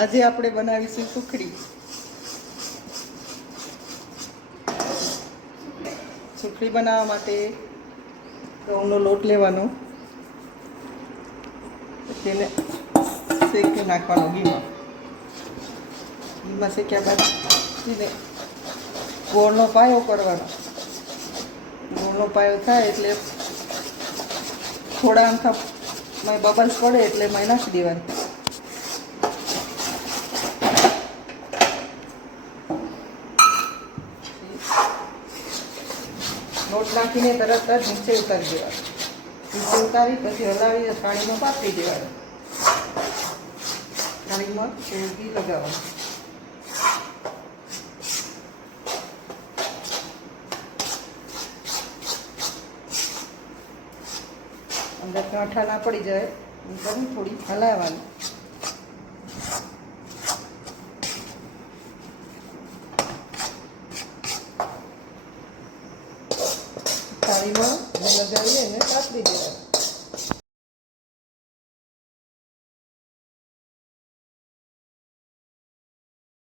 આજે આપણે બનાવીશું સુખડી. સુખડી બનાવવા માટે ઘઉંનો લોટ લેવાનો, તેને શેકી નાખવાનો ઘીમાં શેક્યા બાદ તેને ગોળનો પાયો કરવાનો. ગોળનો પાયો થાય એટલે થોડા આંખા બબલ્સ પડે એટલે એમાં નાખી દેવાનું. લોટ નાખીને તરત જ નીચે ઉતારી દેવાનું. નીચે ઉતારી પછી હલાવી પાણીમાં પાથરી દેવાનું. પાણીમાં થોડું ઘી લગાવવાનું. અંદર કાંઠા ના પડી જાય એમ થોડી હલાવવાની. થાળીમાં લગાવી અને પાથરી દેવાનું.